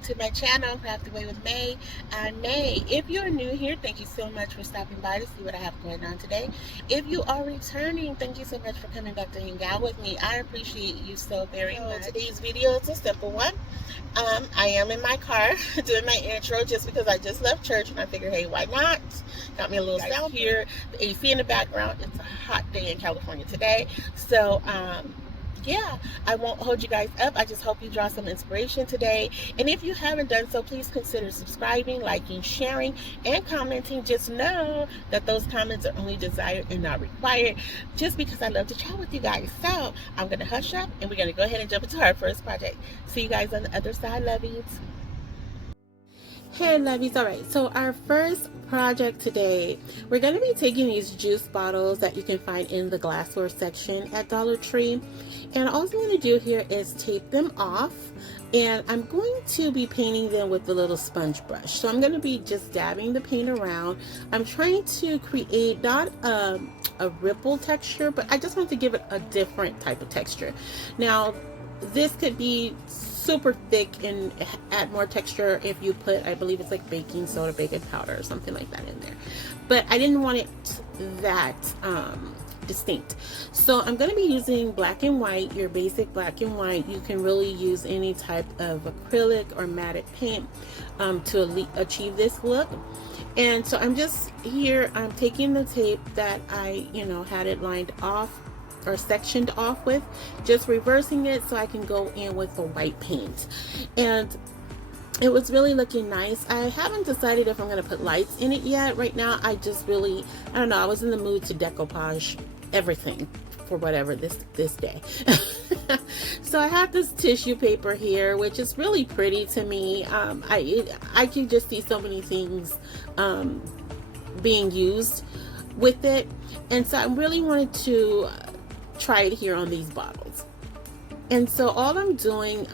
welcome to my channel, Crafty Way with May. May, if you're new here, thank you so much for stopping by to see what I have going on today. If you are returning, thank you so much for coming back to hang out with me. I appreciate you so very much. Today's video is a simple one. I am in my car doing my intro just because I just left church and I figured, hey, why not? Got me a little sound here, the AC in the background. It's a hot day in California today. So, yeah, I won't hold you guys up. I just hope you draw some inspiration today. And if you haven't done so, please consider subscribing, liking, sharing, and commenting. Just know that those comments are only desired and not required, just because I love to chat with you guys. So I'm going to hush up and we're going to go ahead and jump into our first project. See you guys on the other side, lovies. Hey lovies, alright, so our first project today, we're going to be taking these juice bottles that you can find in the glassware section at Dollar Tree, and all I'm going to do here is tape them off, and I'm going to be painting them with the little sponge brush. So I'm going to be just dabbing the paint around. I'm trying to create not a ripple texture, but I just want to give it a different type of texture. Now this could be super thick and add more texture if you put, I believe it's like baking soda, baking powder or something like that in there, but I didn't want it that distinct. So I'm going to be using black and white, your basic black and white. You can really use any type of acrylic or matted paint to achieve this look. And so I'm just here, I'm taking the tape that I had it lined off or sectioned off with, just reversing it so I can go in with the white paint, and it was really looking nice. I haven't decided if I'm going to put lights in it yet. Right now I just really, I don't know, I was in the mood to decoupage everything for whatever this day. So I have this tissue paper here, which is really pretty to me. I can just see so many things being used with it, and so I really wanted to try it here on these bottles. And so all I'm doing,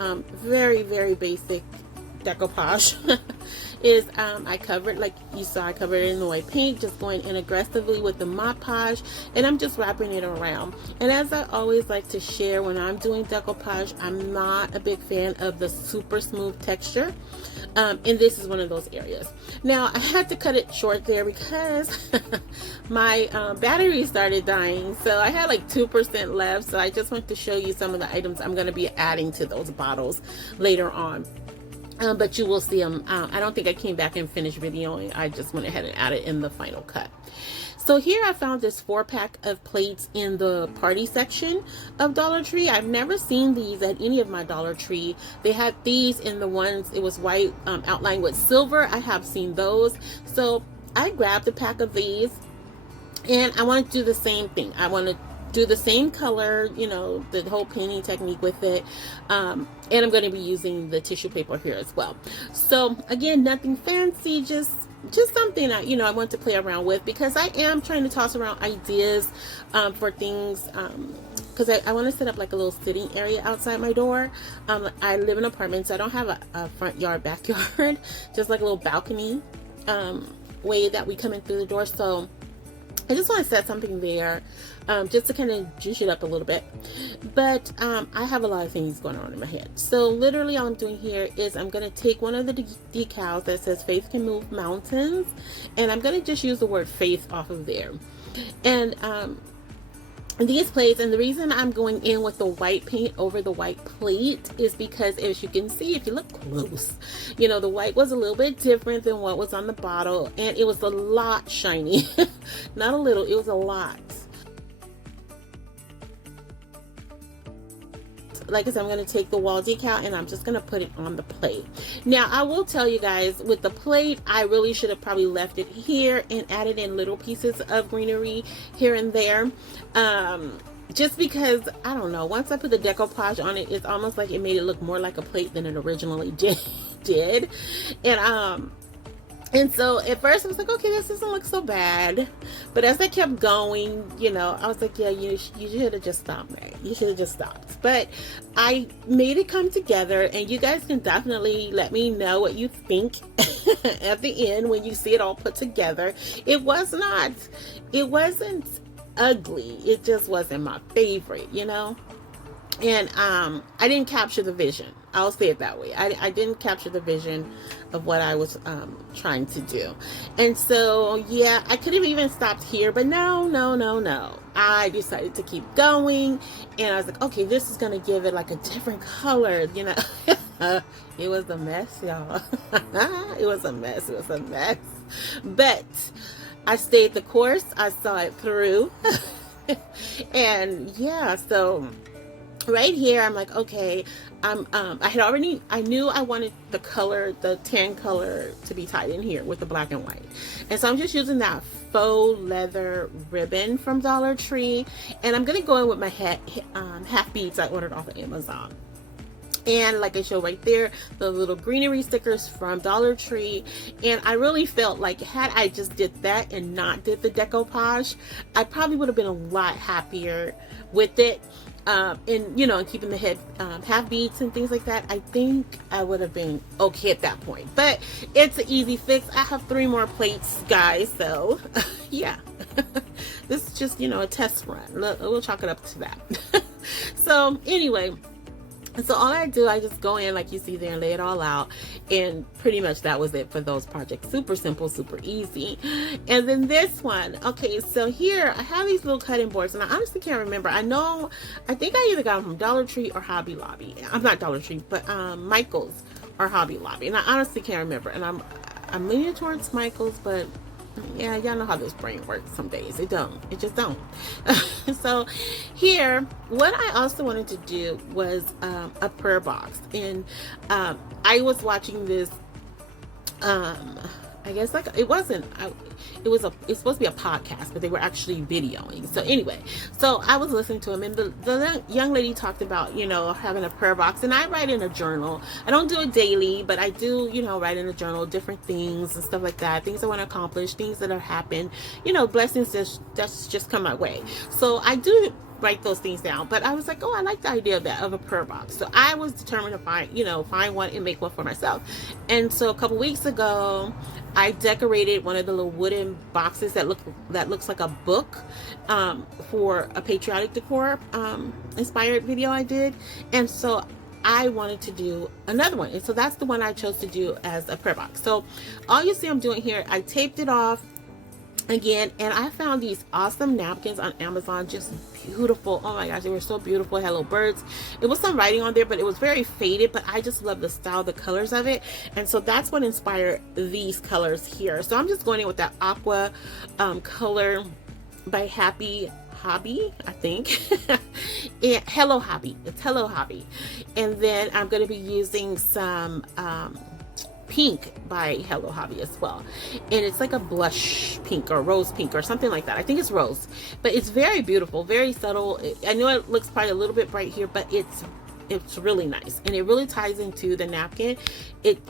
very basic decoupage, is I covered, like you saw, I covered it in the white paint, just going in aggressively with the Mod Podge, and I'm just wrapping it around. And as I always like to share, when I'm doing decoupage, I'm not a big fan of the super smooth texture, and this is one of those areas. Now I had to cut it short there because my battery started dying, so I had like 2% left. So I just want to show you some of the items I'm going to be adding to those bottles later on. But you will see them. I don't think I came back and finished videoing. I just went ahead and added in the final cut. So here I found this 4-pack of plates in the party section of Dollar Tree. I've never seen these at any of my Dollar Tree. They had these in the ones, it was white outlined with silver. I have seen those. So I grabbed a pack of these, and I want to do the same thing. I want to do the same color, the whole painting technique with it, and I'm going to be using the tissue paper here as well. So again, nothing fancy, just something I want to play around with, because I am trying to toss around ideas for things, because I want to set up like a little sitting area outside my door. I live in an apartment, so I don't have a front yard, backyard, just like a little balcony way that we come in through the door. So I just want to set something there, just to kind of juice it up a little bit. But I have a lot of things going on in my head. So literally all I'm doing here is I'm going to take one of the decals that says "Faith Can Move Mountains," and I'm going to just use the word faith off of there. And these plates, and the reason I'm going in with the white paint over the white plate is because, as you can see, if you look close, the white was a little bit different than what was on the bottle, and it was a lot shiny. Not a little, it was a lot. Like I said, I'm going to take the wall decal and I'm just going to put it on the plate. Now, I will tell you guys, with the plate, I really should have probably left it here and added in little pieces of greenery here and there. Just because, I don't know, once I put the decoupage on it, it's almost like it made it look more like a plate than it originally did. And so at first I was like, okay, this doesn't look so bad. But as I kept going, I was like, yeah, you should have just stopped, Mary. You should have just stopped. But I made it come together, and you guys can definitely let me know what you think at the end when you see it all put together. It wasn't ugly. It just wasn't my favorite, And I didn't capture the vision. I'll say it that way. I didn't capture the vision of what I was trying to do. And so, yeah, I could have even stopped here, but no. I decided to keep going, and I was like, okay, this is going to give it like a different color, you know. It was a mess, y'all. It was a mess. But I stayed the course. I saw it through. And yeah, so right here I'm like, okay, I knew I wanted the color, the tan color, to be tied in here with the black and white. And so I'm just using that faux leather ribbon from Dollar Tree, and I'm gonna go in with my half beads I ordered off of Amazon. And like I showed right there, the little Greenery stickers from Dollar Tree. And I really felt like had I just did that and not did the decoupage, I probably would have been a lot happier with it. And you know, and keeping the head half beads and things like that, I think I would have been okay at that point. But it's an easy fix. I have 3 more plates, guys, so yeah. This is just, you know, a test run. We'll chalk it up to that. So anyway, so all I do, I just go in like you see there and lay it all out, and pretty much that was it for those projects. Super simple, super easy. And then this one, okay, so here I have these little cutting boards, and I honestly can't remember. I think I either got them from Dollar Tree or Hobby Lobby. I'm not Dollar Tree, but Michael's or Hobby Lobby, and I honestly can't remember. And I'm leaning towards Michael's, but yeah, y'all know how this brain works some days. It just don't. So here, what I also wanted to do was a prayer box. And I was watching this, I guess like it was supposed to be a podcast, but they were actually videoing. So anyway, so I was listening to him, and the young lady talked about, you know, having a prayer box. And I write in a journal. I don't do it daily, but I do, you know, write in a journal different things and stuff like that, things I want to accomplish, things that have happened, you know, blessings that's just come my way. So I do write those things down. But I was like, oh, I like the idea of a prayer box. So I was determined to find one and make one for myself. And so a couple weeks ago, I decorated one of the little wooden boxes that looks like a book for a patriotic decor inspired video I did. And so I wanted to do another one, and so that's the one I chose to do as a prayer box. So all you see I'm doing here, I taped it off again, and I found these awesome napkins on Amazon, just beautiful. Oh my gosh, they were so beautiful. It had little birds. It was some writing on there, but it was very faded, but I just love the style, the colors of it. And so that's what inspired these colors here. So I'm just going in with that aqua color by Happy Hobby, I think. And Hello Hobby. It's Hello Hobby. And then I'm going to be using some pink by Hello Hobby as well, and it's like a blush pink or rose pink or something like that. I think it's rose, but it's very beautiful, very subtle. I know it looks probably a little bit bright here, but it's really nice, and it really ties into the napkin.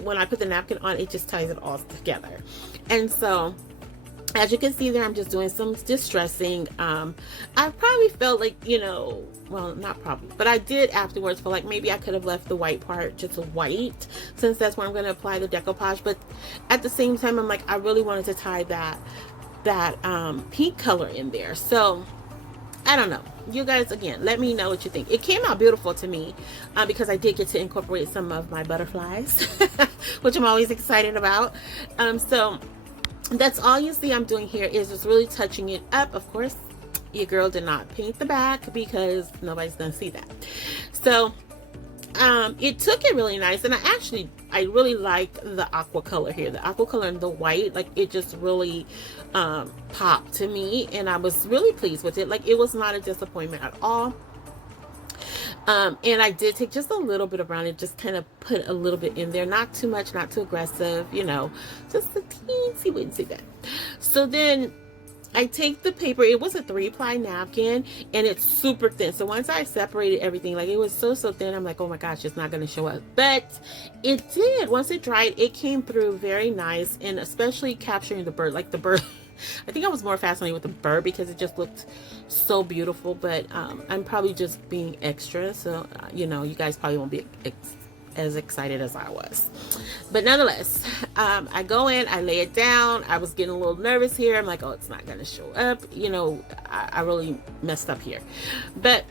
When I put the napkin on, it just ties it all together. And so as you can see there, I'm just doing some distressing. I probably felt like, you know, well, not probably, but I did afterwards feel like maybe I could have left the white part just white, since that's where I'm going to apply the decoupage. But at the same time, I'm like, I really wanted to tie that pink color in there. So I don't know. You guys, again, let me know what you think. It came out beautiful to me because I did get to incorporate some of my butterflies, which I'm always excited about. So that's all you see I'm doing here, is just really touching it up. Of course, your girl did not paint the back because nobody's gonna see that. So it took it really nice, and I really like the aqua color here, the aqua color and the white. Like, it just really popped to me, and I was really pleased with it. Like, it was not a disappointment at all. And I did take just a little bit of brown and just kind of put a little bit in there, not too much, not too aggressive, you know, just a teensy weensy bit. So then I take the paper. It was a 3-ply napkin, and it's super thin. So once I separated everything, like, it was so thin, I'm like, oh my gosh, it's not going to show up. But it did. Once it dried, it came through very nice, and especially capturing the bird, like the bird. I think I was more fascinated with the bird because it just looked so beautiful. But I'm probably just being extra, so you know, you guys probably won't be as excited as I was. But nonetheless, I go in, I lay it down. I was getting a little nervous here. I'm like, oh, it's not gonna show up, you know. I really messed up here. But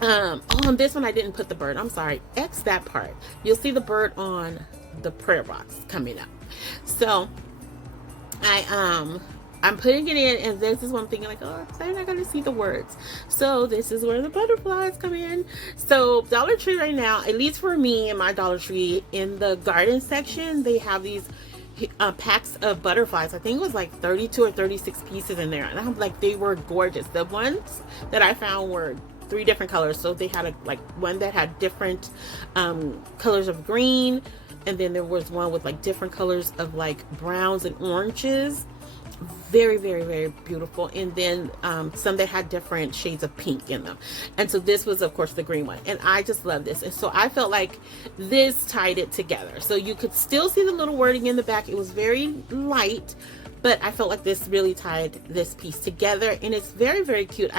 On this one I didn't put the bird. I'm sorry, X that part. You'll see the bird on the prayer box coming up. So I'm putting it in, and this is one thing like, oh, I'm not gonna see the words. So this is where the butterflies come in. So Dollar Tree right now, at least for me in my Dollar Tree, in the garden section, they have these packs of butterflies. I think it was like 32 or 36 pieces in there, and I'm like, they were gorgeous. The ones that I found were 3 different colors. So they had a like one that had different colors of green, and then there was one with like different colors of like browns and oranges. Very, very, very beautiful. And then some that had different shades of pink in them. And so this was of course the green one, and I just love this. And so I felt like this tied it together, so you could still see the little wording in the back. It was very light, but I felt like this really tied this piece together, and it's very, very cute.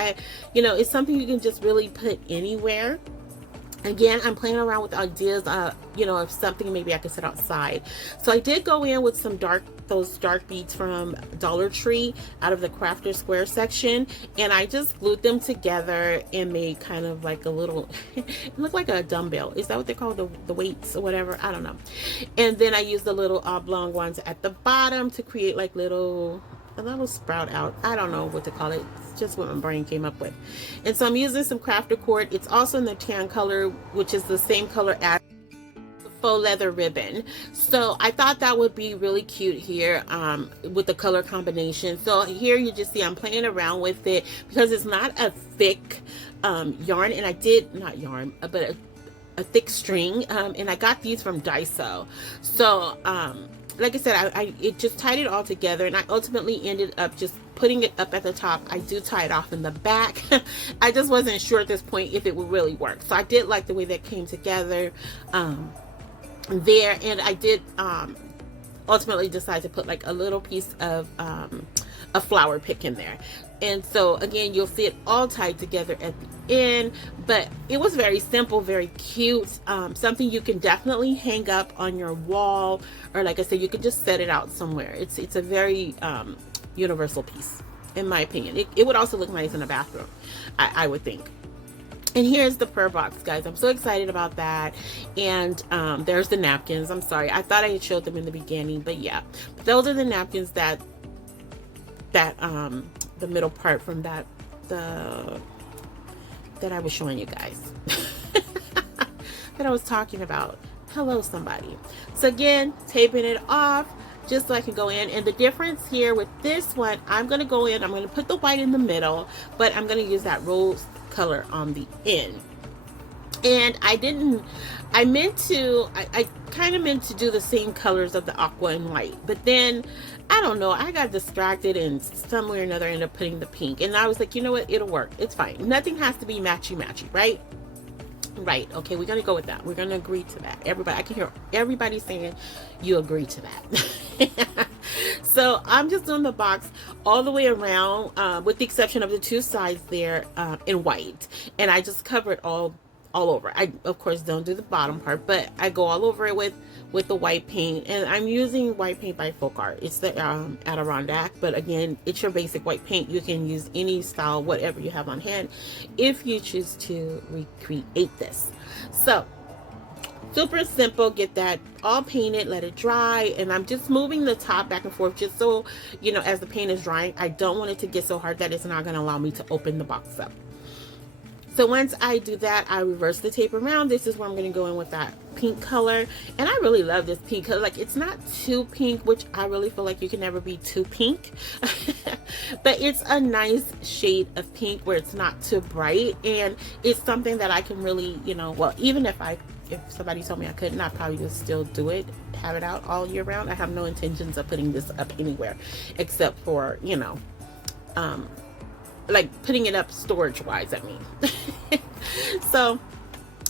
It's something you can just really put anywhere. Again, I'm playing around with ideas, of something maybe I could set outside. So I did go in with some those dark beads from Dollar Tree out of the Crafter Square section, and I just glued them together and made kind of like a little, it looked like a dumbbell. Is that what they call the weights or whatever? I don't know. And then I used the little oblong ones at the bottom to create like a little sprout out. I don't know what to call it. It's just what my brain came up with. And so I'm using some crafter cord. It's also in the tan color, which is the same color as the faux leather ribbon. So I thought that would be really cute here with the color combination. So here you just see I'm playing around with it because it's not a thick yarn, and I did not yarn, but a thick string, and I got these from Daiso. So like I said, it just tied it all together, and I ultimately ended up just putting it up at the top. I do tie it off in the back. I just wasn't sure at this point if it would really work. So I did like the way that came together there, and I did ultimately decide to put like a little piece of a flower pick in there. And so again, you'll see it all tied together at the end, but it was very simple, very cute, something you can definitely hang up on your wall, or like I said, you can just set it out somewhere. It's a very universal piece, in my opinion. It would also look nice in a bathroom, I would think. And here's the prayer box, guys. I'm so excited about that. And there's the napkins. I'm sorry, I thought I had showed them in the beginning, but yeah, those are the napkins that the middle part from that I was showing you guys that I was talking about. Hello, somebody. So again, taping it off just so I can go in. And the difference here with this one, I'm going to go in, I'm going to put the white in the middle, but I'm going to use that rose color on the end. And I kind of meant to do the same colors of the aqua and white, but then I don't know, I got distracted and somewhere or another ended up putting the pink, and I was like, you know what, it'll work, it's fine. Nothing has to be matchy, right? Okay, we're gonna go with that. We're gonna agree to that. Everybody, I can hear everybody saying you agree to that. So I'm just doing the box all the way around, with the exception of the 2 sides there in white, and I just cover it all over. I of course don't do the bottom part, but I go all over it with the white paint, and I'm using white paint by Folk Art. It's the Adirondack, but again, it's your basic white paint. You can use any style, whatever you have on hand, if you choose to recreate this. So super simple. Get that all painted, let it dry, and I'm just moving the top back and forth just so, as the paint is drying, I don't want it to get so hard that it's not going to allow me to open the box up. So once I do that, I reverse the tape around. This is where I'm going to go in with that pink color. And I really love this pink color. Like, it's not too pink, which I really feel like you can never be too pink. But it's a nice shade of pink where it's not too bright. And it's something that I can really, well, even if somebody told me I couldn't, I probably would still do it, have it out all year round. I have no intentions of putting this up anywhere except for, like putting it up storage wise, I mean. So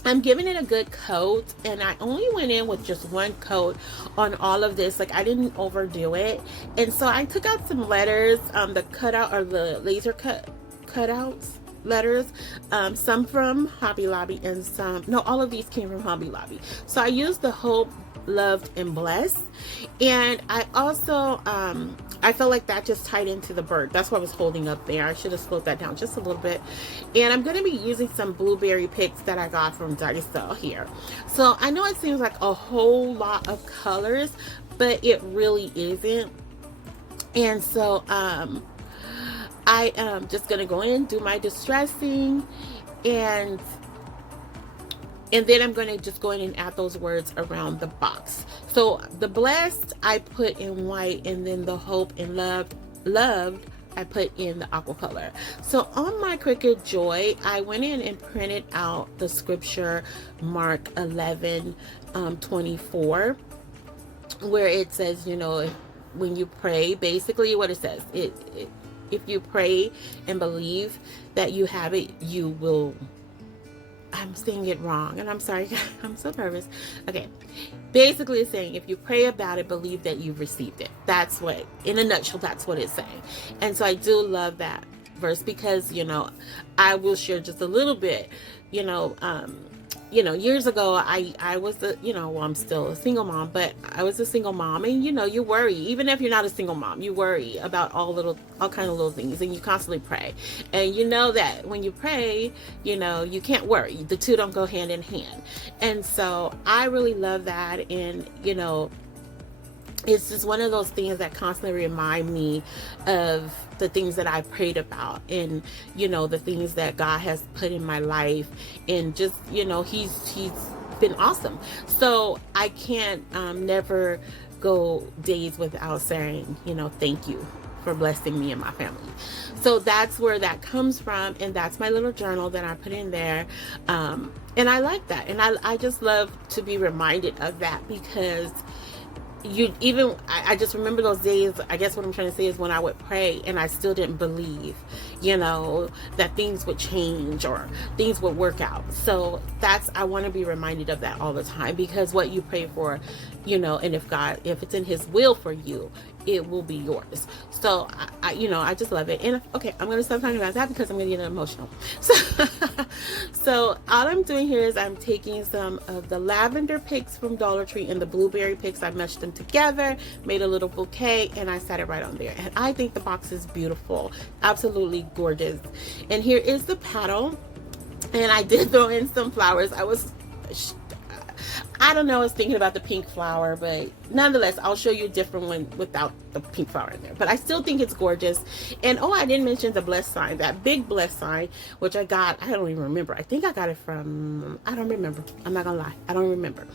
I'm giving it a good coat, and I only went in with just 1 coat on all of this. Like, I didn't overdo it. And so I took out some letters, the cutout or the laser cutouts letters, some from Hobby Lobby, and all of these came from Hobby Lobby. So I used the Hope, Loved, and Blessed. And I also I felt like that just tied into the bird. That's what I was holding up there. I should have slowed that down just a little bit. And I'm going to be using some blueberry picks that I got from Gardena here. So I know it seems like a whole lot of colors, but it really isn't. And so I am just going to go in, do my distressing, and then I'm going to just go in and add those words around the box. So the blessed I put in white, and then the hope and loved I put in the aqua color. So on my Cricut Joy, I went in and printed out the scripture Mark 11:24, where it says, you know, when you pray, basically what it says, if you pray and believe that you have it, you will. I'm saying it wrong, and I'm sorry, I'm so nervous. Okay, basically it's saying if you pray about it, believe that you've received it. That's what, in a nutshell, that's what it's saying. And so I do love that verse, because, you know, I will share just a little bit, you know, years ago, I was well, I'm still a single mom, but I was a single mom, and, you know, you worry, even if you're not a single mom, you worry about all kind of little things, and you constantly pray. And you know that when you pray, you know, you can't worry. The two don't go hand in hand. And so I really love that. And, you know, it's just one of those things that constantly remind me of the things that I prayed about, and, you know, the things that God has put in my life, and just, you know, he's been awesome. So I can't never go days without saying, you know, thank you for blessing me and my family. So that's where that comes from, and that's my little journal that I put in there. And I like that, and I just love to be reminded of that, because I just remember those days. I guess what I'm trying to say is when I would pray and I still didn't believe, you know, that things would change or things would work out. So I want to be reminded of that all the time, because what you pray for, you know, and if it's in his will for you, it will be yours. So I just love it. And okay, I'm going to stop talking about that because I'm going to get emotional. So all I'm doing here is I'm taking some of the lavender picks from Dollar Tree and the blueberry picks. I meshed them together, made a little bouquet, and I set it right on there. And I think the box is beautiful, absolutely gorgeous. And here is the paddle. And I did throw in some flowers. I don't know, I was thinking about the pink flower, but nonetheless, I'll show you a different one without the pink flower in there. But I still think it's gorgeous. And I didn't mention the blessed sign, that big blessed sign, which I got, I don't even remember. I think I got it from, I don't remember. I'm not gonna lie, I don't remember.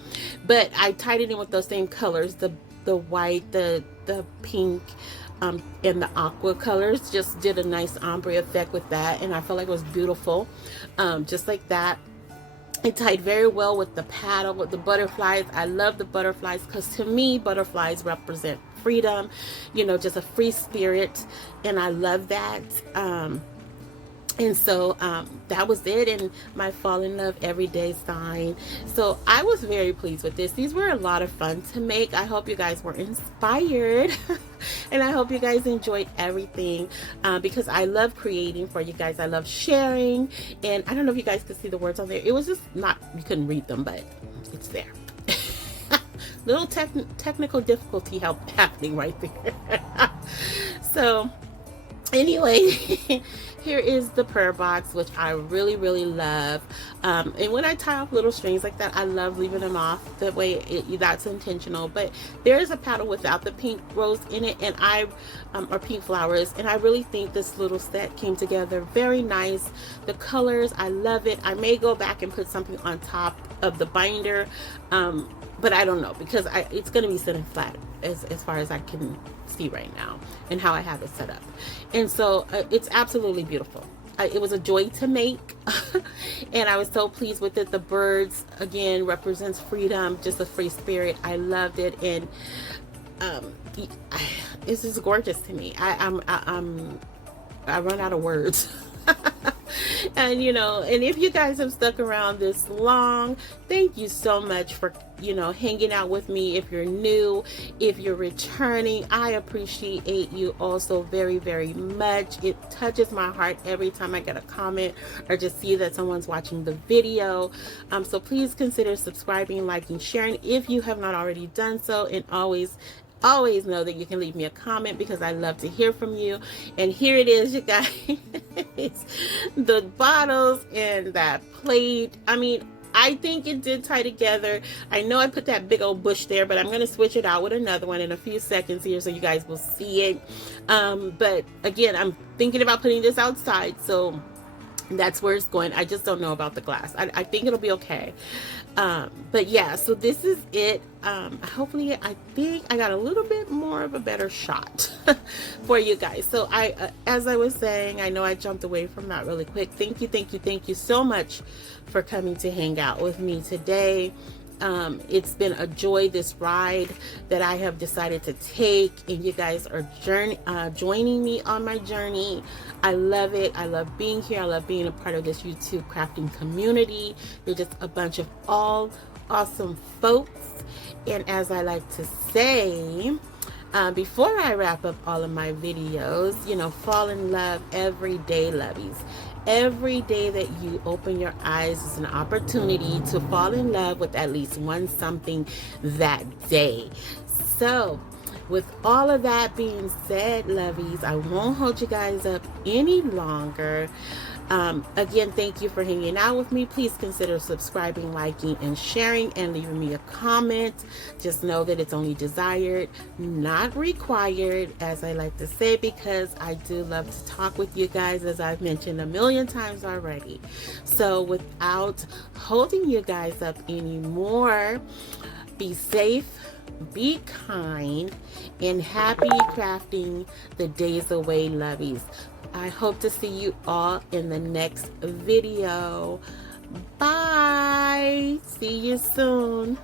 But I tied it in with those same colors, the white, the pink, and the aqua colors. Just did a nice ombre effect with that, and I felt like it was beautiful, just like that. It tied very well with the paddle, with the butterflies. I love the butterflies, because to me, butterflies represent freedom, you know, just a free spirit, and I love that. And so that was it, and my fall in love everyday sign. So I was very pleased with this. These were a lot of fun to make. I hope you guys were inspired and I hope you guys enjoyed everything, because I love creating for you guys. I love sharing, and I don't know if you guys could see the words on there. It was just not, you couldn't read them, but it's there. Little technical difficulty happening right there. So anyway, here is the prayer box, which I really, really love. And when I tie off little strings like that, I love leaving them off. That way, that's intentional. But there is a paddle without the pink rose in it, and or pink flowers. And I really think this little set came together very nice. The colors, I love it. I may go back and put something on top of the binder, but I don't know, because it's going to be sitting flat as far as I can see right now, and how I have it set up. And so it's absolutely beautiful. It was a joy to make, and I was so pleased with it. The birds, again, represents freedom, just a free spirit. I loved it, and this is gorgeous to me. I run out of words. And and if you guys have stuck around this long, thank you so much for hanging out with me. If you're new, if you're returning, I appreciate you also very, very much. It touches my heart every time I get a comment or just see that someone's watching the video. So please consider subscribing, liking, sharing if you have not already done so, and always always know that you can leave me a comment because I love to hear from you. And here it is, you guys. The bottles and that plate. I mean, I think it did tie together. I know I put that big old bush there, but I'm going to switch it out with another one in a few seconds here so you guys will see it. But again, I'm thinking about putting this outside, so that's where it's going. I just don't know about the glass. I think it'll be okay. But yeah, so this is it. Hopefully, I think I got a little bit more of a better shot for you guys. So as I was saying, I know I jumped away from that really quick. Thank you so much for coming to hang out with me today. It's been a joy, this ride that I have decided to take, and you guys are joining me on my journey. I love it. I love being here. I love being a part of this YouTube crafting community. You're just a bunch of all awesome folks. And as I like to say, before I wrap up all of my videos, you know, fall in love every day, lovies. Every day that you open your eyes is an opportunity to fall in love with at least one something that day. So with all of that being said, lovies, I won't hold you guys up any longer. Again, thank you for hanging out with me. Please consider subscribing, liking, and sharing, and leaving me a comment. Just know that it's only desired, not required, as I like to say, because I do love to talk with you guys, as I've mentioned a million times already. So without holding you guys up anymore, be safe, be kind, and happy crafting the days away, lovies. I hope to see you all in the next video. Bye. See you soon.